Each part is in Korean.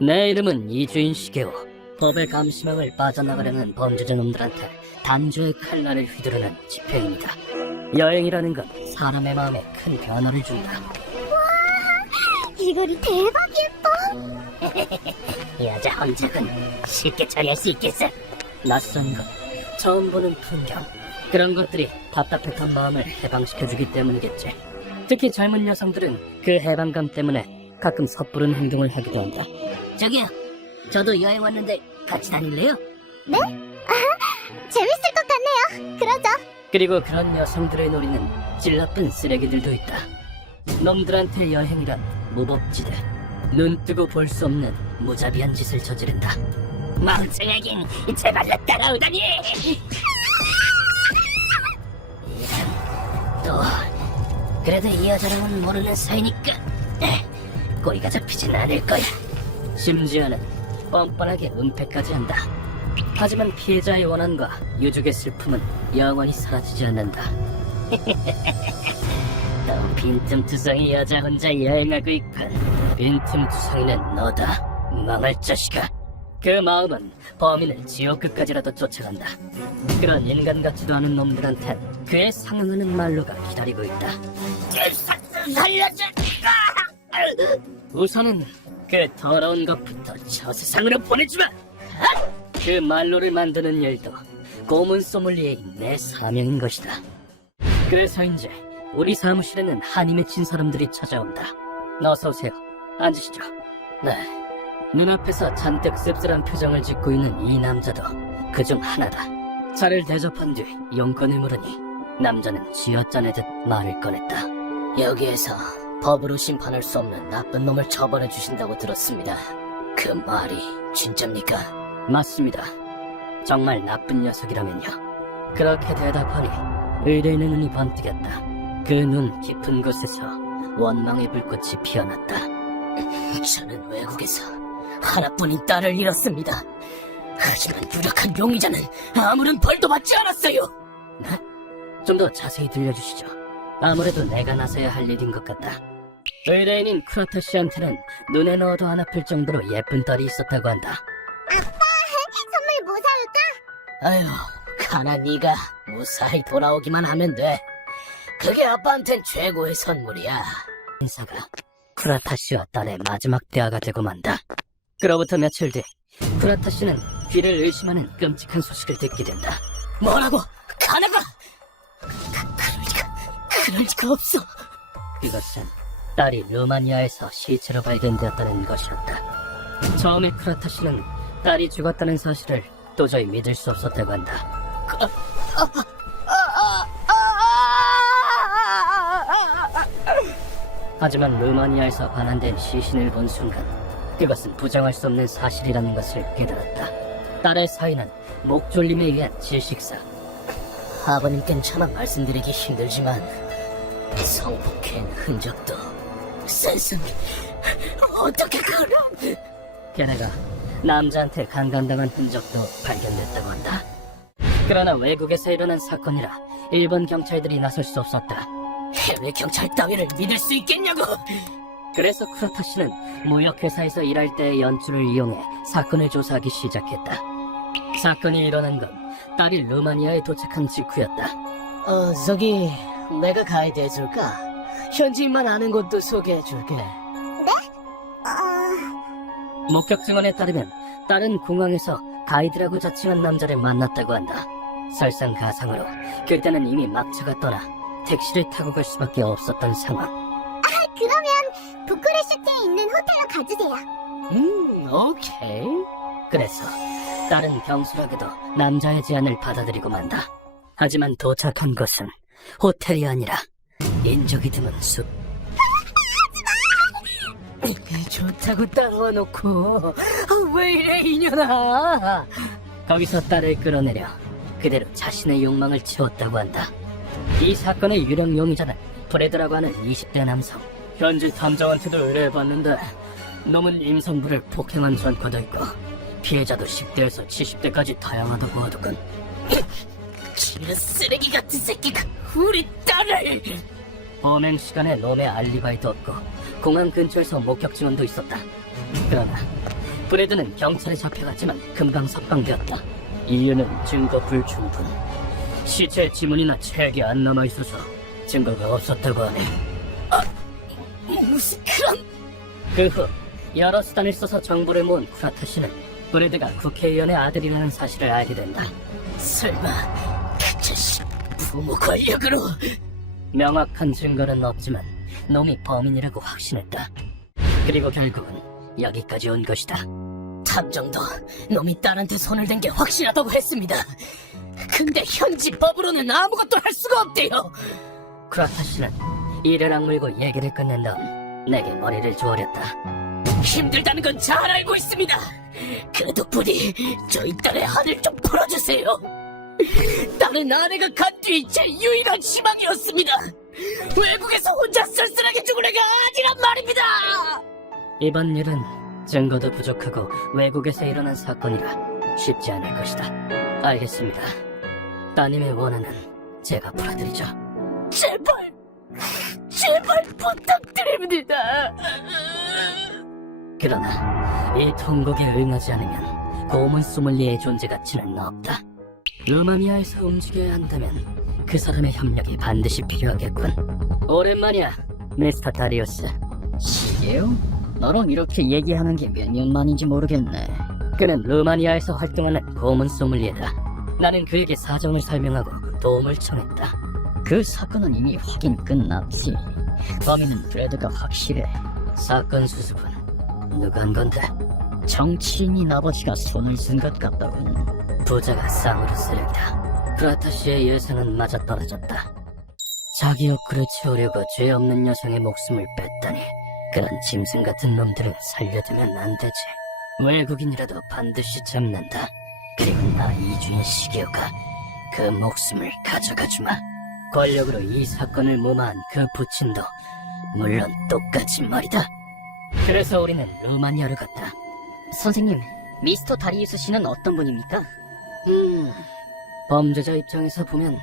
내 이름은 이주인 시게오. 법의 감시망을 빠져나가려는 범죄자 놈들한테 단조의 칼날을 휘두르는 집행입니다. 여행이라는 건 사람의 마음에 큰 변화를 준다. 이거리 대박 예뻐. 여자 혼자군 쉽게 처리할 수 있겠어? 낯선 것, 처음 보는 풍경, 그런 것들이 답답했던 마음을 해방시켜주기 때문이겠지. 특히 젊은 여성들은 그 해방감 때문에 가끔 섣부른 행동을 하기도 한다. 저기요, 저도 여행 왔는데 같이 다닐래요? 네? 재밌을 것 같네요. 그러죠. 그리고 그런 여성들의 노리는 찔나쁜 쓰레기들도 있다. 놈들한테 여행이란 무법지대, 눈 뜨고 볼 수 없는 무자비한 짓을 저지른다. 멍청하긴 제발로 따라오다니! 이런, 또 그래도 이 여자랑은 모르는 사이니까 꼬리가 잡히진 않을 거야. 심지어는 뻔뻔하게 은폐까지 한다. 하지만 피해자의 원한과 유족의 슬픔은 영원히 사라지지 않는다. 또 빈틈투성이 여자 혼자 여행하고 있군. 빈틈투성이는 너다, 망할 자식아. 그 마음은 범인을 지옥 끝까지라도 쫓아간다. 그런 인간 같지도 않은 놈들한텐 그에 상응하는 말로가 기다리고 있다. 살려줘! 우선은 그 더러운 것부터 저 세상으로 보내주마! 그 말로를 만드는 일도 고문 소믈리에인 내 사명인 것이다. 그래서인지 우리 사무실에는 한이 맺힌 사람들이 찾아온다. 어서오세요. 앉으시죠. 네, 눈앞에서 잔뜩 씁쓸한 표정을 짓고 있는 이 남자도 그중 하나다. 차를 대접한 뒤 용건을 물으니 남자는 쥐어짜내듯 말을 꺼냈다. 여기에서 법으로 심판할 수 없는 나쁜 놈을 처벌해 주신다고 들었습니다. 그 말이 진짜입니까? 맞습니다. 정말 나쁜 녀석이라면요. 그렇게 대답하니 의뢰인의 눈이 번뜩였다. 그 눈 깊은 곳에서 원망의 불꽃이 피어났다. 저는 외국에서 하나뿐인 딸을 잃었습니다. 하지만 유력한 용의자는 아무런 벌도 받지 않았어요. 네? 좀 더 자세히 들려주시죠. 아무래도 내가 나서야 할 일인 것 같다. 의뢰인인 쿠라타 씨한테는 눈에 넣어도 안 아플 정도로 예쁜 딸이 있었다고 한다. 아빠, 선물 뭐 사올까? 아유, 가나 네가 무사히 돌아오기만 하면 돼. 그게 아빠한텐 최고의 선물이야. 인사가 쿠라타 씨와 딸의 마지막 대화가 되고 만다. 그로부터 며칠 뒤 쿠라타 씨는 귀를 의심하는 끔찍한 소식을 듣게 된다. 뭐라고? 가나가? 그럴 리가 없어. 그것은 딸이 루마니아에서 시체로 발견되었다는 것이었다. 처음에 쿠라타 씨는 딸이 죽었다는 사실을 도저히 믿을 수 없었다고 한다. 하지만 루마니아에서 반환된 시신을 본 순간 그것은 부정할 수 없는 사실이라는 것을 깨달았다. 딸의 사인은 목졸림에 의한 질식사. 아버님께는 차마 말씀드리기 힘들지만 성폭행 흔적도 센스는 어떻게 그런... 게다가 남자한테 강간당한 흔적도 발견됐다고 한다. 그러나 외국에서 일어난 사건이라 일본 경찰들이 나설 수 없었다. 해외 경찰 따위를 믿을 수 있겠냐고! 그래서 쿠라타 씨는 무역회사에서 일할 때의 연출을 이용해 사건을 조사하기 시작했다. 사건이 일어난 건 딸이 루마니아에 도착한 직후였다. 저기 내가 가이드 해줄까? 현지인만 아는 곳도 소개해줄게. 네? 목격 증언에 따르면 딸은 공항에서 가이드라고 자칭한 남자를 만났다고 한다. 설상가상으로 그때는 이미 막차가 떠나 택시를 타고 갈 수밖에 없었던 상황. 그러면 부쿠레슈티에 있는 호텔로 가주세요. 오케이. 그래서 딸은 경솔하게도 남자의 제안을 받아들이고 만다. 하지만 도착한 곳은 호텔이 아니라 인적이 드문 숲. 좋다고 따라와 놓고 왜 이래 이년아. 거기서 딸을 끌어내려 그대로 자신의 욕망을 채웠다고 한다. 이 사건의 유령 용의자는 브레드라고 하는 20대 남성. 현지 탐정한테도 의뢰해봤는데 놈은 임산부를 폭행한 전과도 있고 피해자도 10대에서 70대까지 다양하다고 하더군. 지는 쓰레기 같은 새끼가 우리 딸을... 범행 시간에 놈의 알리바이도 없고 공항 근처에서 목격 증언도 있었다. 그러나 브래드는 경찰에 잡혀갔지만 금방 석방되었다. 이유는 증거 불충분. 시체 지문이나 책이 안 남아있어서 증거가 없었다고 하네. 무슨 그런... 그 후 여러 수단을 써서 정보를 모은 쿠라타 씨는 브래드가 국회의원의 아들이라는 사실을 알게 된다. 설마 그 자식 부모 권력으로... 명확한 증거는 없지만 놈이 범인이라고 확신했다. 그리고 결국은 여기까지 온 것이다. 탐정도 놈이 딸한테 손을 댄 게 확실하다고 했습니다. 근데 현지 법으로는 아무것도 할 수가 없대요. 쿠라타 씨는 이를 악물고 얘기를 끝낸 다음 내게 머리를 조아렸다. 힘들다는 건 잘 알고 있습니다. 그래도 부디 저희 딸의 한을 좀 풀어주세요. 딸은 아내가 간 뒤 제 유일한 희망이었습니다. 외국에서 혼자 쓸쓸하게 죽을 애가 아니란 말입니다. 이번 일은 증거도 부족하고 외국에서 일어난 사건이라 쉽지 않을 것이다. 알겠습니다. 따님의 원한은 제가 풀어드리죠. 제발 부탁드립니다. 그러나 이 통곡에 응하지 않으면 고문 소믈리에의 존재 가치는 없다. 루마니아에서 움직여야 한다면 그 사람의 협력이 반드시 필요하겠군. 오랜만이야, 미스터 다리우스. 시게요? 너랑 이렇게 얘기하는 게 몇 년 만인지 모르겠네. 그는 루마니아에서 활동하는 고문 소믈리에다. 나는 그에게 사정을 설명하고 도움을 청했다. 그 사건은 이미 확인 끝났지. 범인은 브래드가 확실해. 사건 수습은 누가 한 건데? 정치인인 아버지가 손을 쓴 것 같다군. 부자가 쌍으로 쓰레기다. 쿠라타 씨의 예상은 맞아떨어졌다. 자기 욕구를 채우려고 죄 없는 여성의 목숨을 뺐다니. 그런 짐승 같은 놈들을 살려두면 안 되지. 외국인이라도 반드시 잡는다. 그리고 나 이주인 시게오가 그 목숨을 가져가주마. 권력으로 이 사건을 무마한 그 부친도 물론 똑같이 말이다. 그래서 우리는 루마니아로 갔다. 선생님, 미스터 다리우스 씨는 어떤 분입니까? 범죄자 입장에서 보면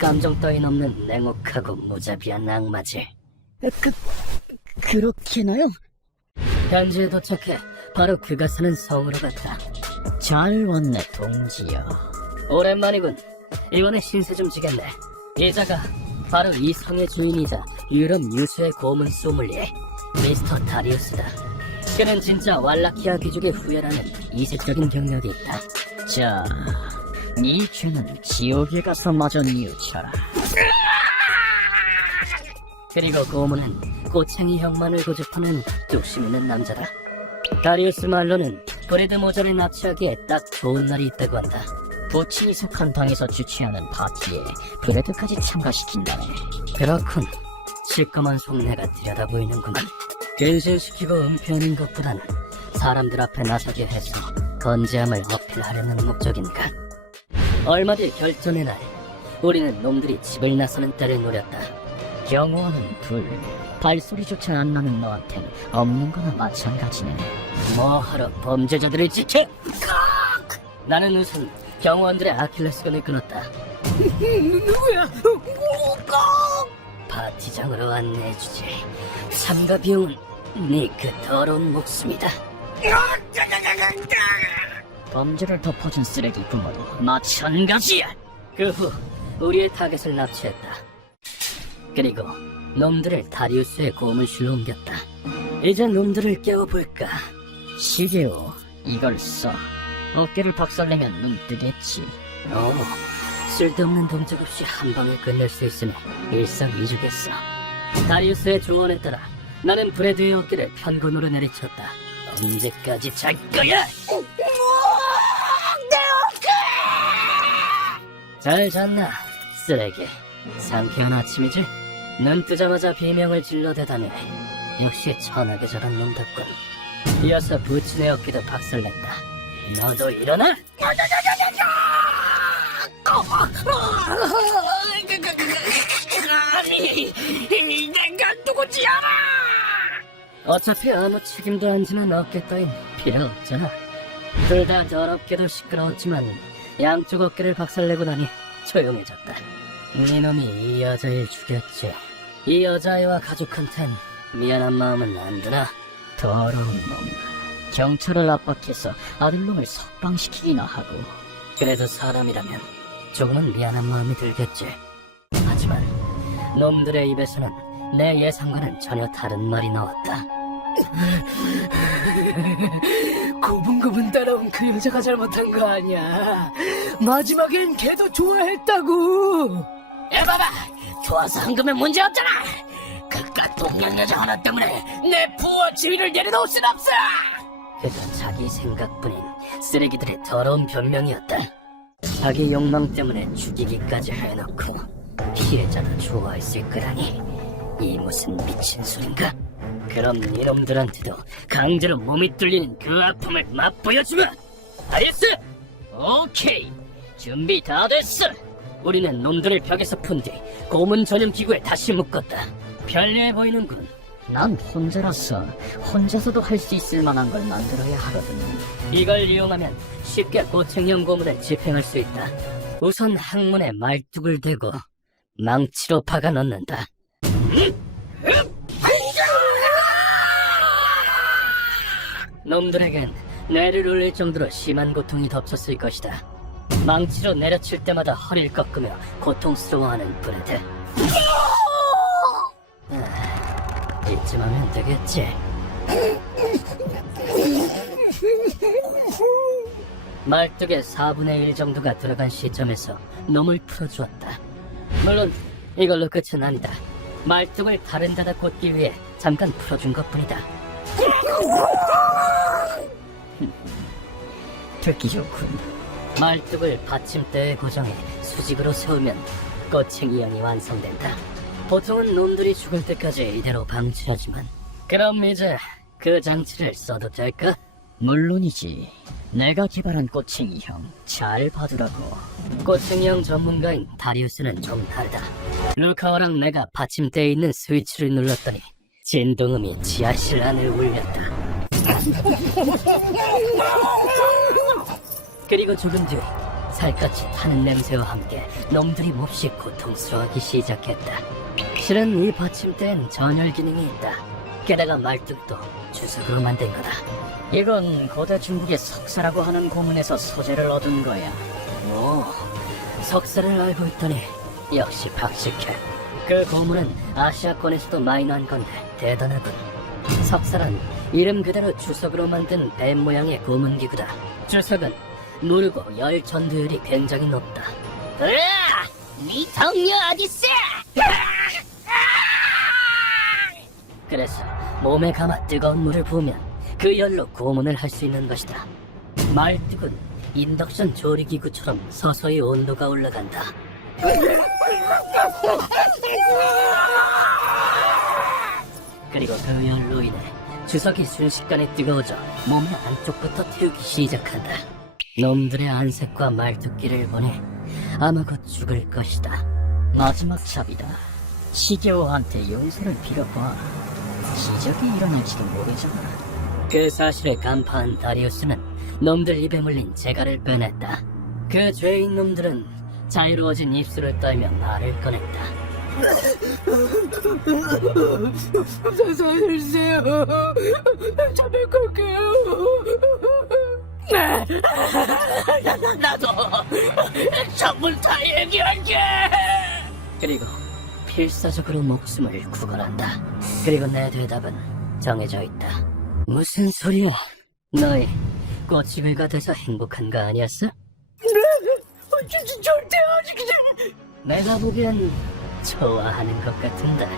감정 따윈 없는 냉혹하고 무자비한 악마지. 그렇게나요? 현지에 도착해 바로 그가 사는 성으로 갔다. 잘 왔네, 동지여. 오랜만이군. 이번에 신세 좀 지겠네. 이자가 바로 이 성의 주인이자 유럽 유수의 고문 소믈리에 미스터 다리우스다. 그는 진짜 왈라키아 귀족의 후예라는 이색적인 경력이 있다. 자, 네 죄는 지옥에 가서 마저 뉘우쳐라. 그리고 고문은 꼬챙이 형만을 고집하는 뚝심 있는 남자다. 다리우스 말로는 브레드 모자를 납치하기에 딱 좋은 날이 있다고 한다. 부친이 속한 방에서 주최하는 파티에 브레드까지 참가시킨다네. 그렇군. 시꺼먼 속내가 들여다보이는구만. 근신시키고 은폐하는 것보단 사람들 앞에 나서게 해서 건재함을 어필하려는 목적인가. 얼마 뒤 결전의 날, 우리는 놈들이 집을 나서는 때를 노렸다. 경호원은 둘, 발소리조차 안 나는 너한텐 없는 거나 마찬가지네. 뭐하러 범죄자들을 지켜? 나는 우선 경호원들의 아킬레스건을 끊었다. 누구야? 파티장으로 안내해주지. 참가 비용은 네 그 더러운 목숨이다. 범죄를 덮어준 쓰레기 부모도 마찬가지야. 그 후 우리의 타겟을 납치했다. 그리고 놈들을 다리우스의 고문실로 옮겼다. 이제 놈들을 깨워볼까. 시게오, 이걸 써. 어깨를 박살내면 눈 뜨겠지. 쓸데없는 동작 없이 한 방에 끝낼 수 있으니 일석이조겠어. 다리우스의 조언에 따라 나는 브래드의 어깨를 편군으로 내리쳤다. 언제까지 잘 거야? 내 어깨! 잘 잤나, 쓰레기. 상쾌한 아침이지? 눈 뜨자마자 비명을 질러대다니. 역시 천하게 자란 놈답군. 이어서 부친의 어깨도 박살냈다. 너도 일어나? 아니, 내가 누구지 알아? 어차피 아무 책임도 안 지는 어깨 따윈 필요 없잖아. 둘 다 더럽게도 시끄러웠지만 양쪽 어깨를 박살내고 나니 조용해졌다. 이놈이 이 여자를 죽였지. 이 여자애와 가족한텐 미안한 마음은 안 드나? 더러운 놈. 경찰을 압박해서 아들놈을 석방시키기나 하고. 그래도 사람이라면 조금은 미안한 마음이 들겠지. 하지만 놈들의 입에서는 내 예상과는 전혀 다른 말이 나왔다. 고분고분 따라온 그 여자가 잘못한 거 아니야. 마지막엔 걔도 좋아했다고. 야 봐봐, 좋아서 한 거면 문제 없잖아. 그깟 동양 여자 하나 때문에 내 부하 지위를 내려놓을 순 없어. 그건 자기 생각뿐인 쓰레기들의 더러운 변명이었다. 자기 욕망 때문에 죽이기까지 해놓고 피해자도 좋아했을 거라니, 이 무슨 미친 소린가? 그럼 이놈들한테도 강제로 몸이 뚫리는 그 아픔을 맛보여주마. 알겠어? 오케이, 준비 다 됐어. 우리는 놈들을 벽에서 푼 뒤 고문 전용 기구에 다시 묶었다. 편리해 보이는군. 난 혼자라서 혼자서도 할 수 있을 만한 걸 만들어야 하거든. 이걸 이용하면 쉽게 고책형 고문을 집행할 수 있다. 우선 항문에 말뚝을 대고 망치로 박아 넣는다. 놈들에겐 뇌를 울릴 정도로 심한 고통이 덮쳤을 것이다. 망치로 내려칠 때마다 허리를 꺾으며 고통스러워하는 브레드. 이쯤 하면 되겠지. 말뚝의 4분의 1 정도가 들어간 시점에서 놈을 풀어주었다. 물론 이걸로 끝은 아니다. 말뚝을 다른 데다 꽂기 위해 잠깐 풀어준 것뿐이다. 듣기 좋군. 말뚝을 받침대에 고정해 수직으로 세우면 꼬챙이형이 완성된다. 보통은 놈들이 죽을 때까지 이대로 방치하지만, 그럼 이제 그 장치를 써도 될까? 물론이지. 내가 개발한 꼬챙이형 잘 봐두라고. 꼬챙이형 전문가인 다리우스는 좀 다르다. 루카와랑 내가 받침대에 있는 스위치를 눌렀더니 진동음이 지하실 안을 울렸다. 그리고 조금 뒤 살갗이 타는 냄새와 함께 놈들이 몹시 고통스러워하기 시작했다. 실은 이 받침대엔 전열 기능이 있다. 게다가 말뚝도 주석으로 만든 거다. 이건 고대 중국의 석사라고 하는 고문에서 소재를 얻은 거야. 오, 석사를 알고 있더니 역시 박식해. 그 고문은 아시아권에서도 많이 난 건데 대단하군. 석사란 이름 그대로 주석으로 만든 뱀 모양의 고문기구다. 주석은 누르고 열 전도율이 굉장히 높다. 으아! 네 덕녀 어딨어? 그래서 몸에 감아 뜨거운 물을 부으면 그 열로 고문을 할 수 있는 것이다. 말뚝은 인덕션 조리기구처럼 서서히 온도가 올라간다. 그리고 그 열로 인해 주석이 순식간에 뜨거워져 몸의 안쪽부터 태우기 시작한다. 놈들의 안색과 말뚝기를 보니 아마 곧 죽을 것이다. 마지막 잡이다. 시게오한테 용서를 빌어봐. 기적이 일어날지도 모르잖아. 그 사실에 간파한 다리우스는 놈들 입에 물린 재갈을 빼냈다. 그 죄인 놈들은 자유로워진 입술을 떨며 말을 꺼냈다. 살려주세요. 잡을 걸게요. 나도 전부 다 얘기할게. 그리고 필사적으로 목숨을 구걸한다. 그리고 내 대답은 정해져 있다. 무슨 소리야? 너희 꼬치글가 돼서 행복한 거 아니었어? 절대 아니거든. 내가 보기엔 좋아하는 것 같은데.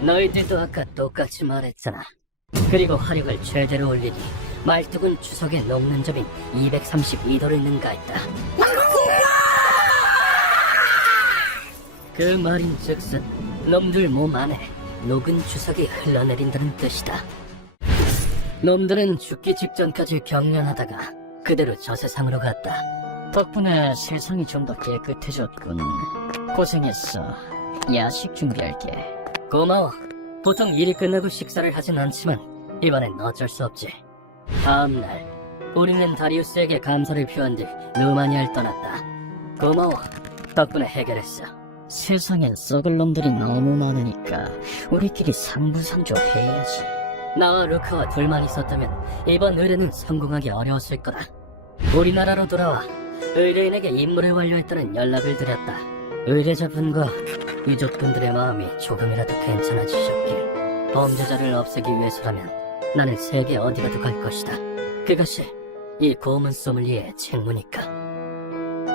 너희들도 아까 똑같이 말했잖아. 그리고 화력을 최대로 올리니 말뚝은 주석에 녹는 점인 232도를 능가했다. 그 말인즉슨 놈들 몸 안에 녹은 주석이 흘러내린다는 뜻이다. 놈들은 죽기 직전까지 경련하다가 그대로 저 세상으로 갔다. 덕분에 세상이 좀 더 깨끗해졌군. 고생했어. 야식 준비할게. 고마워. 보통 일이 끝나고 식사를 하진 않지만 이번엔 어쩔 수 없지. 다음 날 우리는 다리우스에게 감사를 표한 뒤 루마니아를 떠났다. 고마워. 덕분에 해결했어. 세상엔 썩을 놈들이 너무 많으니까 우리끼리 상부상조 해야지. 나와 루카와 둘만 있었다면 이번 의뢰는 성공하기 어려웠을 거다. 우리나라로 돌아와 의뢰인에게 임무를 완료했다는 연락을 드렸다. 의뢰자분과 유족분들의 마음이 조금이라도 괜찮아지셨길. 범죄자를 없애기 위해서라면 나는 세계 어디라도 갈 것이다. 그것이 이 고문 소믈리에의 책무니까.